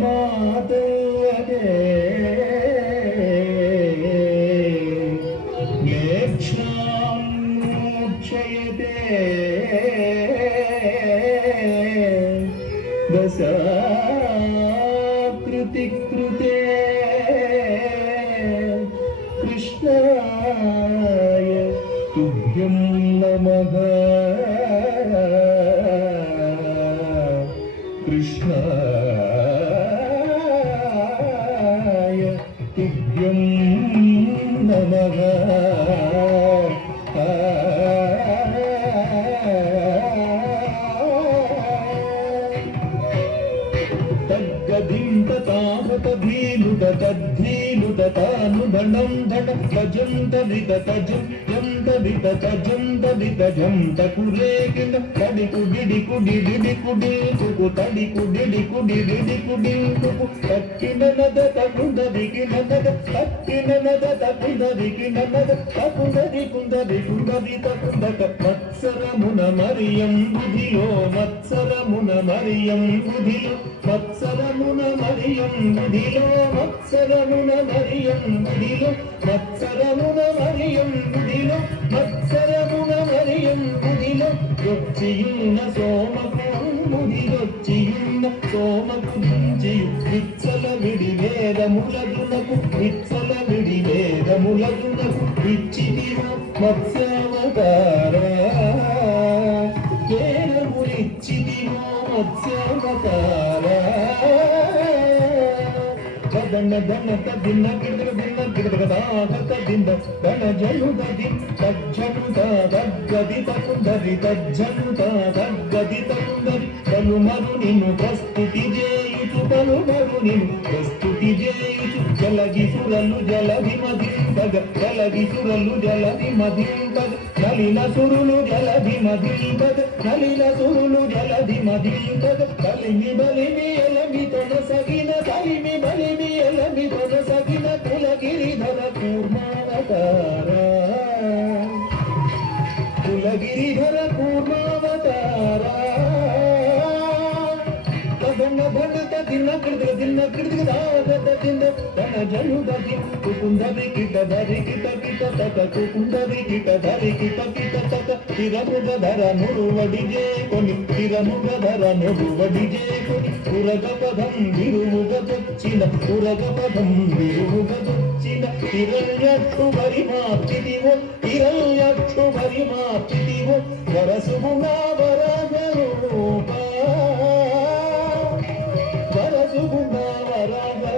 మాతవదే క్షయతే దశాకృతి కృతే కృష్ణాయ తుభ్యం నమః కృష్ణాయ తుభ్యం నమః తగ్గదింతతాహతధీలుత తద్ధీలుత తానుధనం ధన భజంత విత తజం జంత విత తజంత విత జంత కురేకిన తడికు డిడికు డిడికు డికు తడికు డిడికు డిడికు డికు తక్కిన నద తకుందరికి నద తక్కిన నద తకుందరికి నద తకుందరి కుందరి కుందరి తకుందక మత్సరమున మరియం బుధియో మత్సరమున మరియం బుధియో మత్సరమున మరియం బుధిలో మత్సరమున మరియం బుధిలో మత్సరమున మరియం బుధిలో మత్సరమున మరియం బుధిలో వచ్చియున్న సోమకు బుధిలొచ్చియున్న సోమకు దించియు విచ్చల విడి వేదములగునకు విచ్చల విడి వేదములగునకు ఇచ్చిదివో మత్స్యావతార కేరములిచ్చిదివో మత్స్యావతార దండ దండ తదిన్న గిడగ దిన్న గిడగ దాగత దింద దన జనుదది తజ్జనుత దగ్గది తకుందరి తజ్జనుత దగ్గది తకుందరి పలుమరు నిన్ను ప్రస్తుతి చేయుచు పలుమరు నిన్ను ప్రస్తుతి చేయుచు జలగి సురలు జలది మదింపగ జలగి సురలు జలది మదింపగ నలిన సురులు జలది మదింపగ నలిన సురులు జలది మదింపగ కలిమి బలిమి ఎలమి తొనసగిన కలిమి బలిమి ఎలమి తొనసగిన కులగిరిధర కూర్మావతార కులగిరిధర కూర్మావతార దండ దండ తిన్న కిడగ తిన్న కిడగ దాగత తిన్న దన జనుదది కుకుందరి కిట ధరి కిట కిట తక కుకుందరి కిట ధరి కిట కిట తక తిరముగ ధర నురువడి జేకొని తిరముగ ధర నురువడి జేకొని పురగ పదం విరుముగ దొచ్చిన పురగ పదం విరుముగ దొచ్చిన హిరణ్యక్షు మరి మార్చిదివో హిరణ్యక్షు మరి మార్చిదివో వరసుగుణ వరగ రూప వరసుగుణ వరగ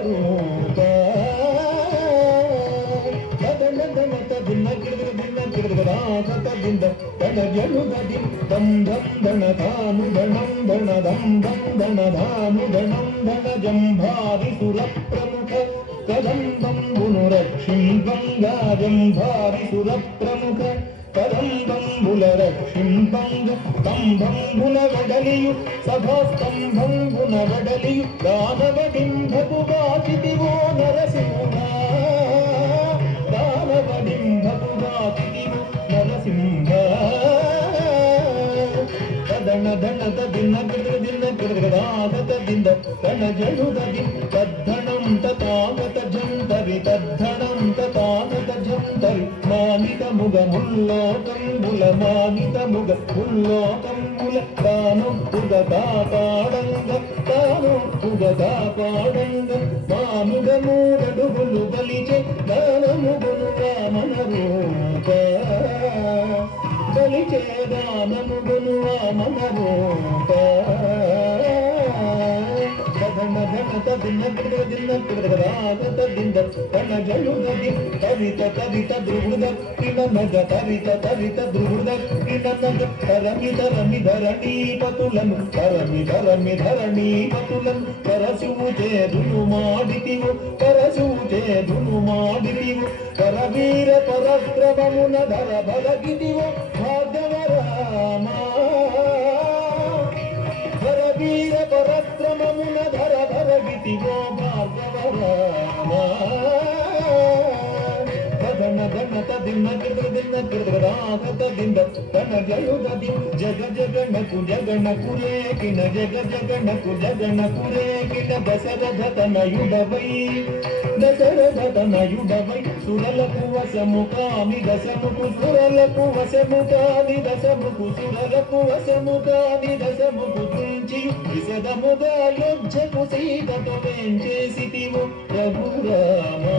రూప దిన్న గిడగ దిన్న గిడగ దాగత దింద దన జనుదది దం దం దన తాను దణం దణ దం దం దణ ధాను దణం దణ జంభారి సుర ప్రముఖ కదంబంబును రక్షింపంగా జంభారి సుర ప్రముఖ కదంబంబుల రక్షింపంగ స్తంభంబుల వడలియు సభాస్తంభంబున వడలియు దానవడింభపు వాచితివో నరసింహ దానవడింభపు వాచితివో నరసింహ దణ దణ దిన్న గిడగ దిన్న గిడగ దాగత దింద దణ జనుదది తద్ధణం తతాగత జంతరి తద్ధణం తతాగత జంతరి మానిత ముగ ముల్లోకంబుల మానిత ముగ ముల్లోకంబుల తాను పుగ కాపాడంగ తాను పుగ కాపాడంగ మానుగ మూడడుగులు బలిచే దానముగును వామన రూప బలిచే దానముగును వామన రూప ధన ధన దిన్న గిడగ దిన్న గిడగ దాగత దింద దన జనుదది తరిత తరిత ద్రుగుద కిననగ తరిత తరిత ద్రుగుద కిననగ తరమి ధరణి పతులను తరమి ధరణి పతులను కరసువు చేదును మాడితివు కరసువు చేదును మాడితివు కరవీర పరక్రమమున ధర బలగితివు భార్గవ రామా కరవీర పరక్రమమున ధర బలగితివో భార్గవ రామా దన ದಿನ ದಿಂದ ತನ ಜಯುಗದಿ ಜಗ ಜಗಣಕು ಜಗಣಕುರೇ ಕಿನ ಜಗ ಜಗಣಕು ಜಗಣಕುರೇ ಕಿನ దశరథతనయుడవై సురలకు వశముకామి దశముకు సురలకు వశముకామి దశముకు సురలకు వశముకామి దశముకు తుంచి విశదముగా యుద్ధకు సీతతో వెంచేసితివు రఘురామా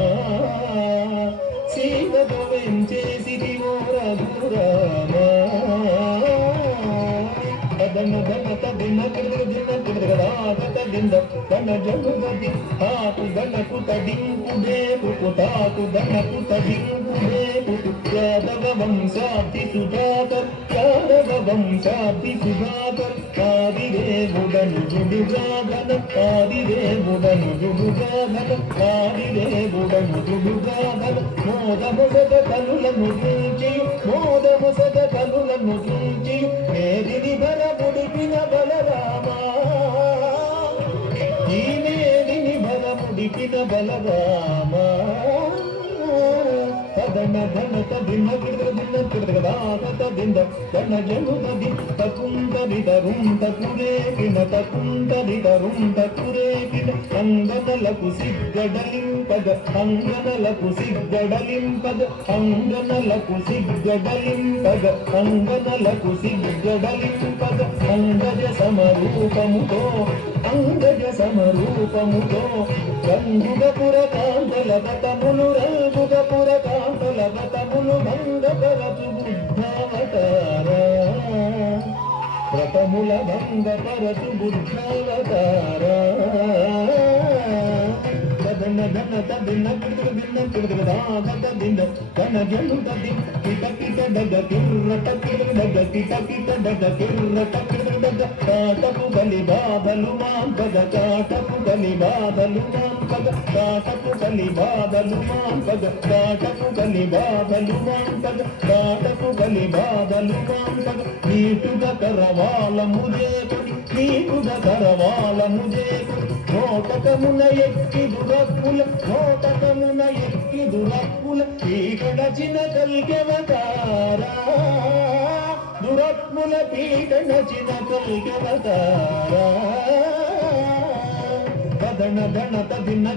సీతతో వెంచేసితివు రఘురామా దిన కన జలుగది ఆకు గణకు తడింపు బేపు తాకు గణకు తడింపు బేపు యాదవ వంశాబ్ది సుధాకర్ యాదవ వంశాబ్ది సుధాకర్ ఆదిదేవుడను జుడుగాగన ఆదిదేవుడను జుడుగాగన ఆదిదేవుడను జుడుగాగన మోదముసగ కనులను చూచియు మోదముసగ కనులను చూచియు మేదిని బల ముడిపిన బలరామా ఈ మేదిని బల ముడిపిన బలరామా ధన దిన దిన ధన జనుగది తకుందరిదరుం తకురేకిన తకుందరిదరుం తకురేకిన అంగనలకు సిగ్గడలింపద అంగనలకు సిగ్గడలింపద అంగనలకు సిగ్గడలింపద అంగనలకు సిగ్గడలింపద అంగజ సమరూపముతో అంగజ సమరూపముతో రంగుగపుర కాంతల గతములు రంగుగపుర కాంతల గతములు మందపరచు బుద్ధావతారా వ్రతముల మందపరచు బుద్ధావతారా ధన దిన దిన కన జలుగది కిట కిట డగ కిర్రట కిర్రట కిట కిట డగ కిర్రట కిర్రట కాటపు బలి బాధలు మాంపద కాటపు బలి బాధలు మాంపద కాటపు బలి బాధలు మాంపద కాటపు బలి బాధలు మాంపద కాటపు బలి బాధలు మాంపద నీటుగా కరవాల ముజేకుడి నీటుగా కరవాల ముజేకుడి మోటకమున ఎక్కి దురక్కుల మోటకమున ఎక్కి దురక్కుల పీకడచిన కల్కెవతారా దురక్కుల పీకడచిన కల్కెవతారా ధన దిన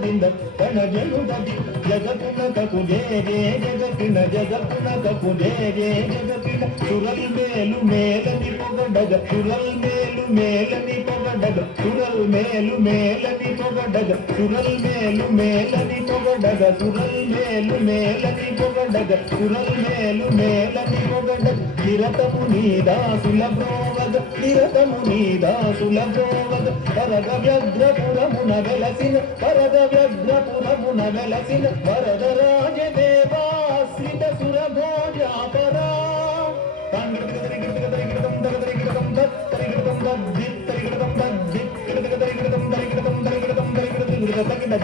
దిన కన జలుగది జగతునకు జే జే జగతిన జగతునకు జే జే జగతిన సురల్ మేలు మేలని పొగడగ సురల్ మేలు మేలని పొగడగ సురల్ మేలు మేలని పొగడగ సురల్ మేలు మేలని పొగడగ సురల్ మేలు మేలని పొగడగ సురల్ మేలు మేలని పొగడగ నిరతము నీదాసుల బ్రోవగ నిరతము నీదాసుల బ్రోవగ వరద వ్యగ్రపురమున వెలసిన వరద వ్యగ్రపురమున వెలసిన వరద రాజదేవాశ్రిత సురభోజాపరా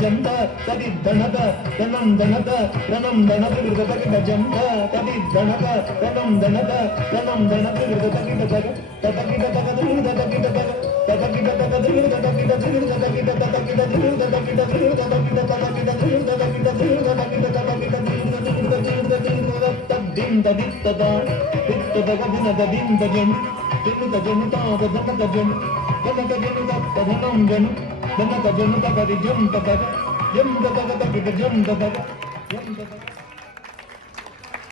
జంత తది ధనద ధనం ధనద ధనం ధనద తగిన జంత తది ధనద ధనం ధనద ధనం ధనద తగిన జగ తగిన తగదు తగిన తగ తగిన తగదు తగిన తగిన తగిన తగిన తగిన తగిన తగిన దిన దిన జన్ జనుత జనుత ధనక జన్ ధనక జనుత ధనం జన్ ధనక జనుత గది జం తగ జం తగ తగ జం తగ జం తగ